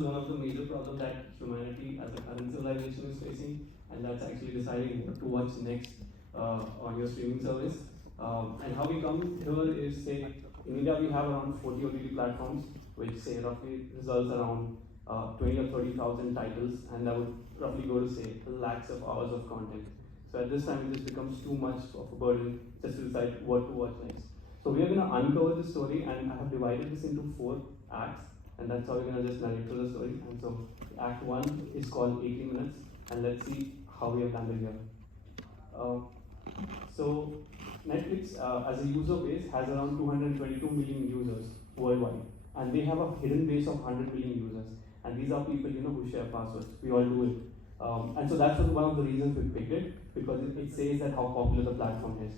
One of the major problems that humanity as a current civilization is facing, and that's actually deciding what to watch next on your streaming service. And how we come here is, say, in India we have around 40 OTT platforms, which say roughly results around 20 or 30,000 titles, and that would roughly go to say lakhs of hours of content. So at this time, it just becomes too much of a burden just to decide what to watch next. So we are going to uncover this story, and I have divided this into 4 acts, and that's how we're going to just narrate through the story. And so Act 1 is called 80 Minutes, and let's see how we have landed here. So Netflix, as a user base, has around 222 million users worldwide, and they have a hidden base of 100 million users. And these are people, who share passwords. We all do it. And so that's one of the reasons we picked it, because it says that how popular the platform is.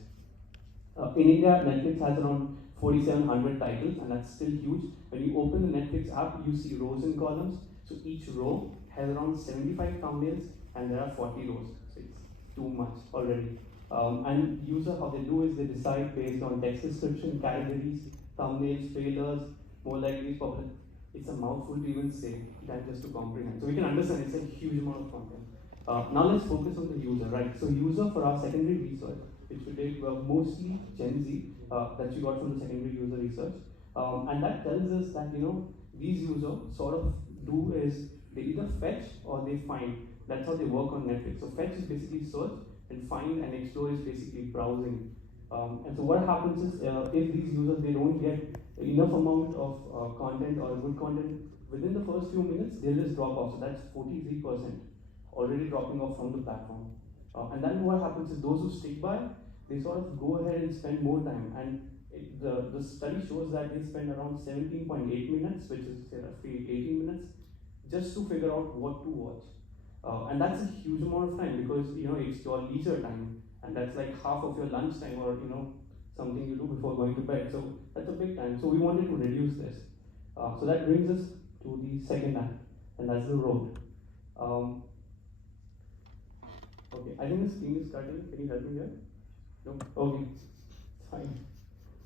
In India, Netflix has around 4,700 titles, and that's still huge. When you open the Netflix app, you see rows and columns. So each row has around 75 thumbnails, and there are 40 rows. So it's too much already. And user, how they do is they decide based on text description, categories, thumbnails, trailers, more likely popular. It's a mouthful to even say, that just to comprehend. So we can understand it's a huge amount of content. Now let's focus on the user, right? So user for our secondary research, which we did were mostly Gen Z, that we got from the secondary user research. And that tells us that, these users sort of do is they either fetch or they find. That's how they work on Netflix. So fetch is basically search, and find and explore is basically browsing. And so what happens is, if these users, they don't get enough amount of content or good content within the first few minutes, they'll just drop off. So that's 43% already dropping off from the platform. And then what happens is those who stick by, they sort of go ahead and spend more time. And the study shows that they spend around 17.8 minutes, which is say roughly 18 minutes, just to figure out what to watch. And that's a huge amount of time, because it's your leisure time, and that's like half of your lunch time, or something you do before going to bed. So that's a big time. So we wanted to reduce this. So that brings us to the second act, and that's the road. Okay, I think the screen is cutting. Can you help me here? No? Okay, fine.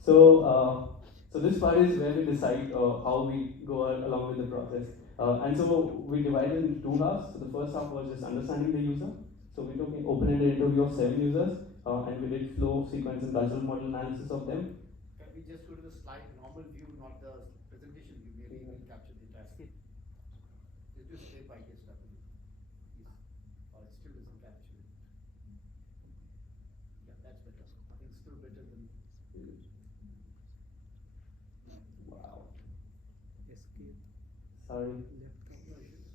So this part is where we decide how we go along with the process. And so we divided into 2 halves. So the first half was just understanding the user. So we took an open-ended interview of 7 users, and we did flow, sequence, and cultural model analysis of them. Can we just go to the slide normal view, not the presentation view? Maybe we will capture the entire scene. Let's do step by step. Or it still doesn't capture it. Yeah, that's better. I think still better than. Wow. Escape. Sorry. No issues.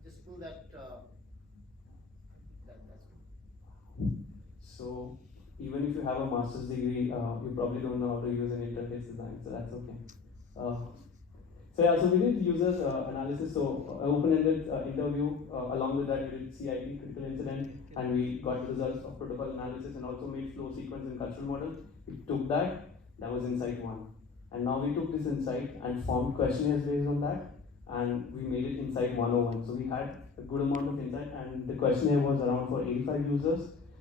Just pull that. That's good. So even if you have a master's degree, you probably don't know how to use an interface design, so that's okay. So we did users analysis, so open-ended interview, along with that we did CIP, critical incident, and we got results of protocol analysis, and also made flow, sequence, and cultural model. We took that was insight 1. And now we took this insight and formed questionnaires based on that, and we made it insight 101. So we had a good amount of insight, and the questionnaire was around for 85 users.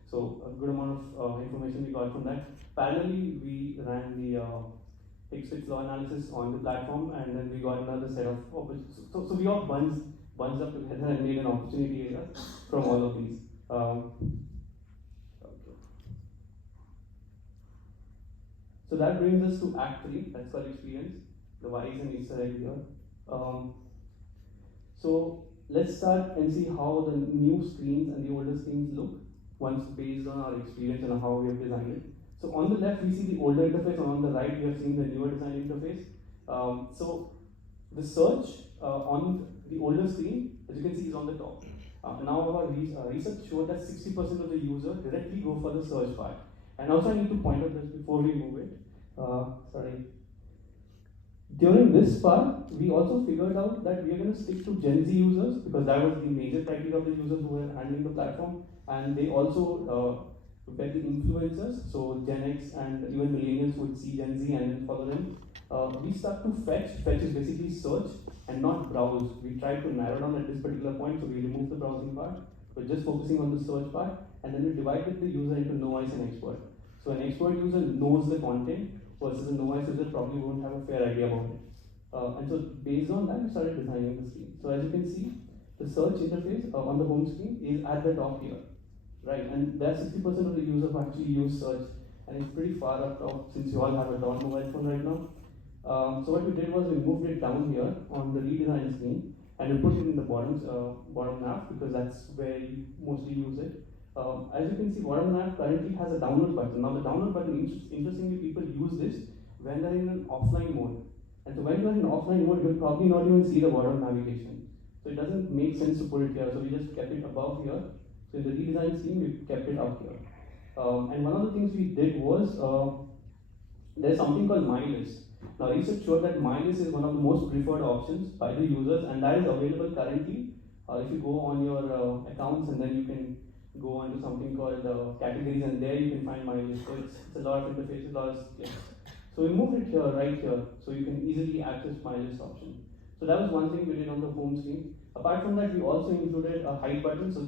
So a good amount of information we got from that. Parallelly, we ran the Higgs law analysis on the platform, and then we got another set of opportunities. So we all bunched up together and made an opportunity area from all of these. Okay. So that brings us to Act 3, that's called experience, the whys and Easter egg here. So let's start and see how the new screens and the older screens look once based on our experience and how we have designed it. So on the left we see the older interface, and on the right we have seen the newer design interface. So the search on the older screen, as you can see, is on the top. Now our research showed that 60% of the user directly go for the search part. And also I need to point out this before we move it. Sorry. During this part, we also figured out that we are going to stick to Gen Z users, because that was the major criteria of the users who were handling the platform. And they also looked at the influencers, so Gen X and even millennials would see Gen Z and then follow them. We stuck to fetch. Fetch is basically search and not browse. We tried to narrow down at this particular point, so we removed the browsing part. We're just focusing on the search part, and then we divided the user into novice and expert. So an expert user knows the content, versus a novice user probably won't have a fair idea about it. And so based on that, we started designing the screen. So as you can see, the search interface on the home screen is at the top here, right? And there 60% of the users who actually use search, and it's pretty far up top since you all have a dot mobile phone right now. So what we did was we moved it down here on the redesign screen, and we put it in the bottom nav because that's where you mostly use it. As you can see, bottom nav currently has a download button. Now the download button, interestingly, people use this when they're in an offline mode. And so when you're in offline mode, you'll probably not even see the bottom navigation. So it doesn't make sense to put it here. So we just kept it above here. So in the redesign scheme, we kept it up here. And one of the things we did was there's something called My List. Now research showed that My List is one of the most preferred options by the users, and that is available currently. If you go on your accounts and then you can go on to something called categories, and there you can find My List. So it's a lot of interfaces, a lot of clicks. So we moved it here, right here, so you can easily access My List option. So that was one thing we did on the home screen. Apart from that, we also included a hide button. So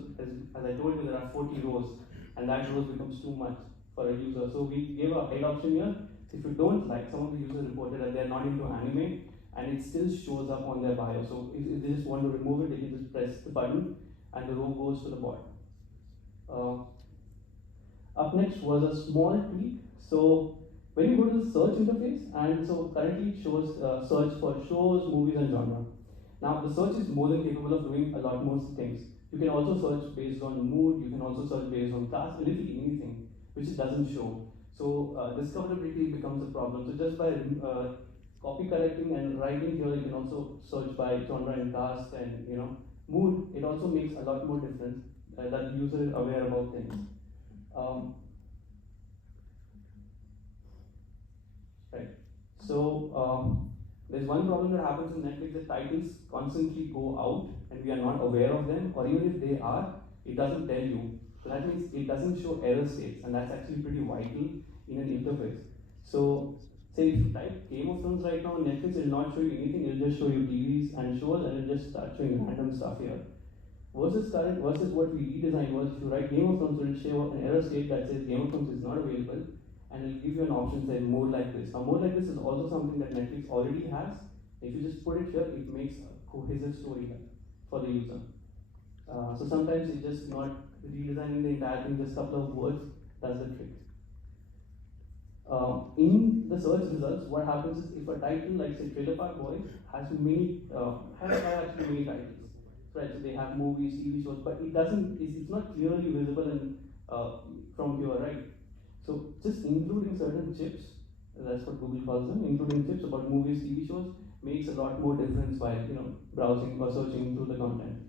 as I told you, there are 40 rows, and that rows becomes too much for a user. So we gave a hide option here. If you don't like, some of the users reported that they're not into anime, and it still shows up on their bio. So if they just want to remove it, they can just press the button, and the row goes to the bottom. Up next was a small tweak. So when you go to the search interface, and so currently it shows search for shows, movies, and genre. Now the search is more than capable of doing a lot more things. You can also search based on mood. You can also search based on class, literally anything, which it doesn't show. So discoverability becomes a problem. So just by copy correcting and writing here, you can also search by genre and cast and mood. It also makes a lot more difference that the user is aware about things. Right. So there's one problem that happens in Netflix: the titles constantly go out, and we are not aware of them, or even if they are, it doesn't tell you. So that means it doesn't show error states, and that's actually pretty vital in an interface. So, say if you type Game of Thrones right now on Netflix, it will not show you anything. It'll just show you TVs and shows, and it'll just start showing random stuff here. Versus what we redesigned was, if you write Game of Thrones, it will show an error state that says Game of Thrones is not available, and it'll give you an option saying more like this. Now, more like this is also something that Netflix already has. If you just put it here, it makes a cohesive story here for the user. So sometimes it's just not redesigning the entire thing, just a couple of words does the trick. In the search results, what happens is if a title like say Trailer Park Boys has actually many titles, right? So they have movies, TV shows, but it's not clearly visible in, from here, right? So just including certain chips, that's what Google calls them, including chips about movies, TV shows, makes a lot more difference while browsing or searching through the content.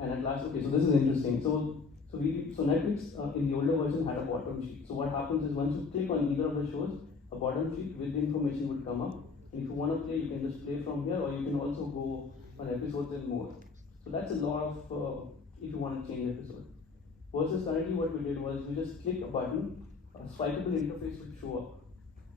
And at last, okay, so this is interesting. So Netflix in the older version had a bottom sheet. So what happens is once you click on either of the shows, a bottom sheet with the information would come up. And if you want to play, you can just play from here, or you can also go on episodes and more. So that's a lot of if you want to change episode. Versus currently what we did was we just click a button, a swipeable interface would show up.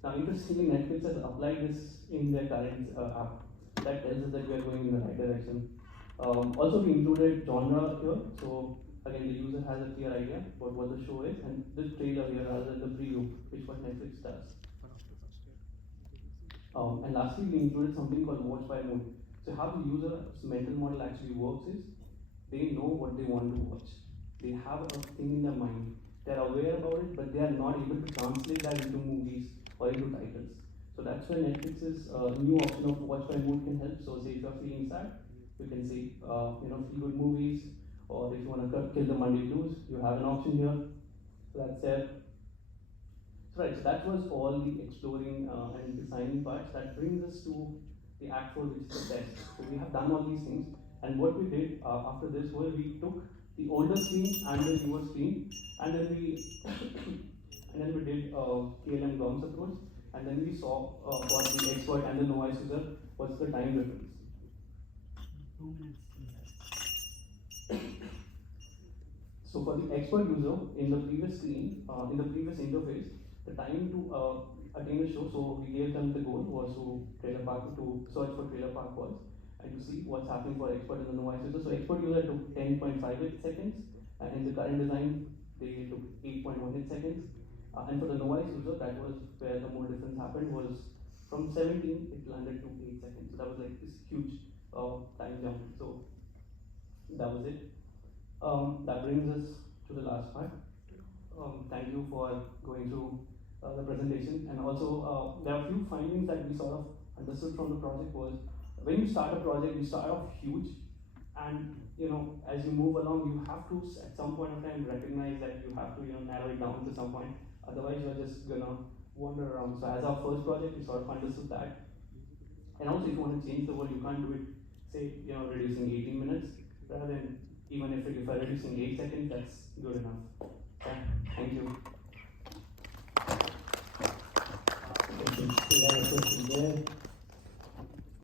Now interestingly, Netflix has applied this in their current app. That tells us that we are going in the right direction. Also we included genre here, so again the user has a clear idea about what the show is, and this trailer here rather than the preview, which what Netflix does. And lastly, we included something called watch by mood. So how the user's mental model actually works is, they know what they want to watch. They have a thing in their mind. They're aware about it, but they are not able to translate that into movies or into titles. So that's where Netflix's new option of watch by mood can help. So say if you're feeling sad, you can see feel good movies, or if you want to kill the Monday blues, you have an option here. So that's it. So right, so that was all the exploring and designing parts. That brings us to the actual, which is the test. So we have done all these things, and what we did after this was we took the older screen and the newer screen, and then we did KLM GOMS approach, and then we saw for the expert and the novice user what's the time difference. 2 minutes. So for the expert user, in the previous screen, in the previous interface, the time to attain a show, so we gave them the goal was to search for Trailer Park Boys and to see what's happening for expert and the novice user. So expert user took 10.58 seconds, and in the current design, they took 8.18 seconds. And for the novice user, that was where the more difference happened, was From 17, it landed to 8 seconds. So that was like this huge time jump. So that was it. That brings us to the last part. Thank you for going through the presentation, and also there are a few findings that we sort of understood from the project was when you start a project, you start off huge, and as you move along, you have to at some point of time recognize that you have to narrow it down to some point. Otherwise, you're just gonna wander around. So as our first project, we sort of understood that, and also if you want to change the world, you can't do it. Say reducing 18 minutes rather than even if you're reducing 8 seconds, that's good enough. Okay, thank you. We have a question there.